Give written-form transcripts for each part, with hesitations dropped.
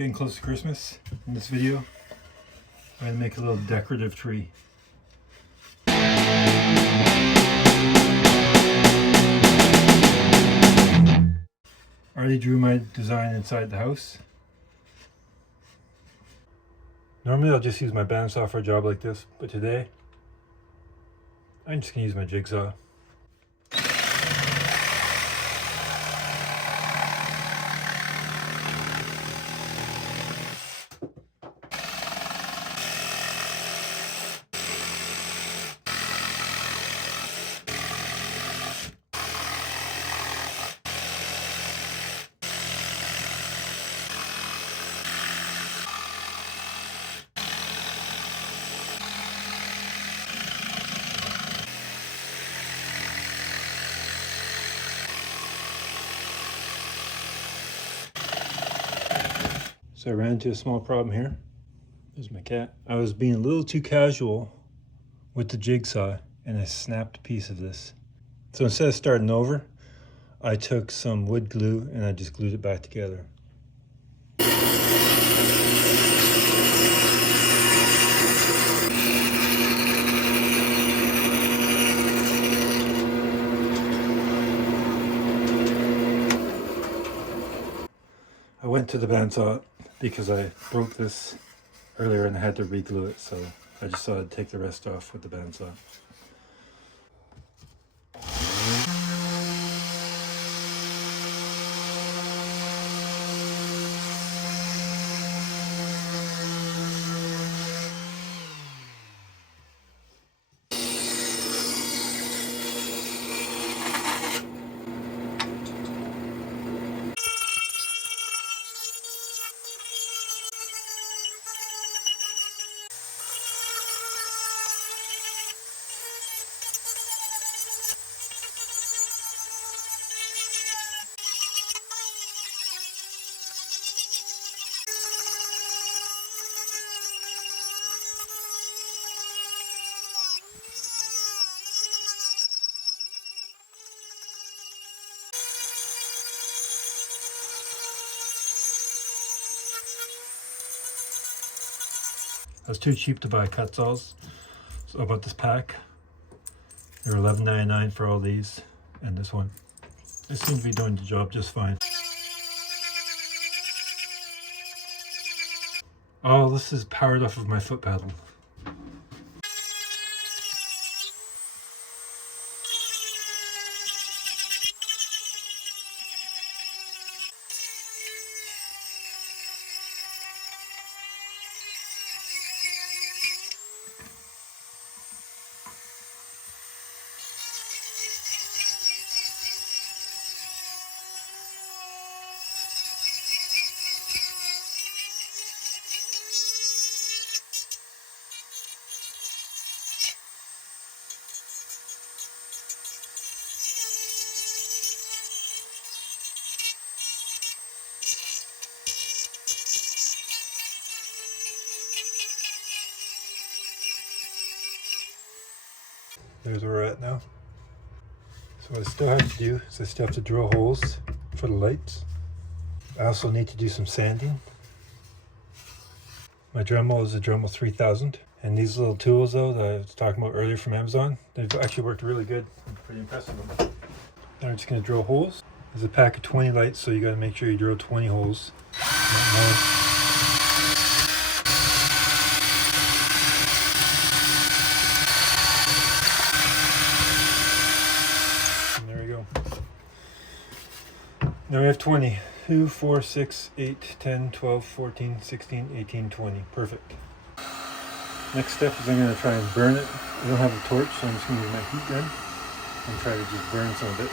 getting close to Christmas. In this video, I'm going to make a little decorative tree. I already drew my design inside the house. Normally I'll just use my bandsaw for a job like this, but today I'm just going to use my jigsaw. So I ran into a small problem here. There's my cat. I was being a little too casual with the jigsaw and I snapped a piece of this. So instead of starting over, I took some wood glue and I just glued it back together. I went to the bandsaw because I broke this earlier and I had to re-glue it, so I just thought I'd take the rest off with the bandsaw. I was too cheap to buy cut saws, so I bought this pack. They were $11.99 for all these, and this one. They seem to be doing the job just fine. Oh, this is powered off of my foot pedal. There's where we're at now. So what I still have to do is I still have to drill holes for the lights. I also need to do some sanding. My Dremel is a Dremel 3000. And these little tools though that I was talking about earlier from Amazon, they've actually worked really good. I'm pretty impressed with them. Now I'm just going to drill holes. There's a pack of 20 lights, so you got to make sure you drill 20 holes. Not more. Now we have 20. 2, 4, 6, 8, 10, 12, 14, 16, 18, 20. Perfect. Next step is I'm going to try and burn it. I don't have a torch, so I'm just going to use my heat gun and try to just burn some of it.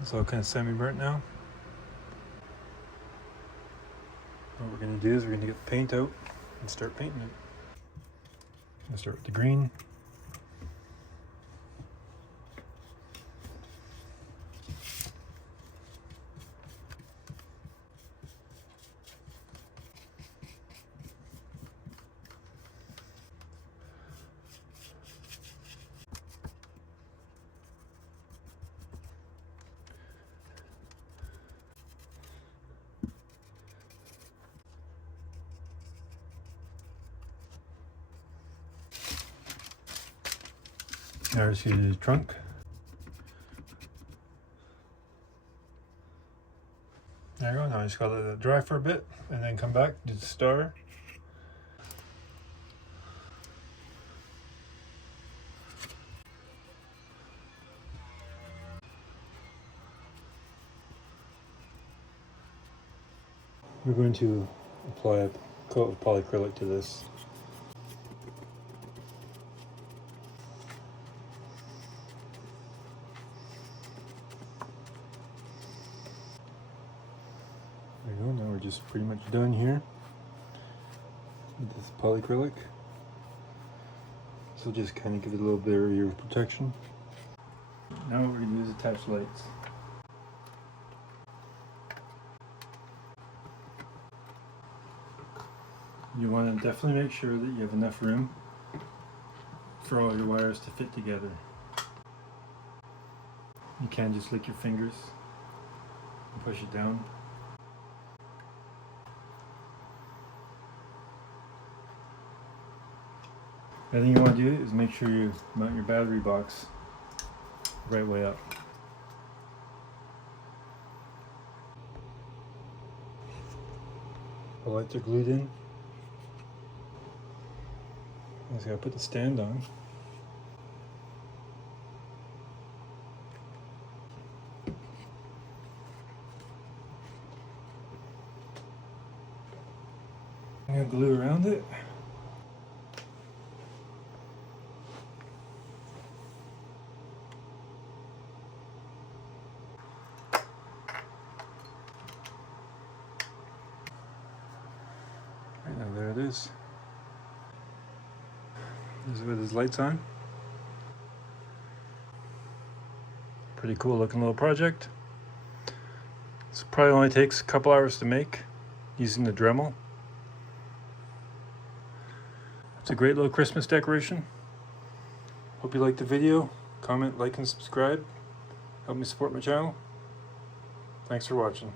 It's all kind of semi-burnt now. What we're going to do is we're going to get the paint out and start painting it. I'm going to start with the green. Now we're just going to do the trunk. There you go. Now I just got to let it dry for a bit and then come back, do the star. We're going to apply a coat of polyacrylic to this. There you go. Now we're just pretty much done here with this polyacrylic. So just kind of give it a little barrier of protection. Now what we're going to do is attach lights. You want to definitely make sure that you have enough room for all your wires to fit together. You can't just lick your fingers and push it down. The thing you want to do is make sure you mount your battery box the right way up. The lights are glued in. I just gotta put the stand on. I'm gonna glue around it. Right now, there it is. This is with his lights on. Pretty cool looking little project. This probably only takes a couple hours to make using the Dremel. It's a great little Christmas decoration. Hope you liked the video. Comment, like, and subscribe. Help me support my channel. Thanks for watching.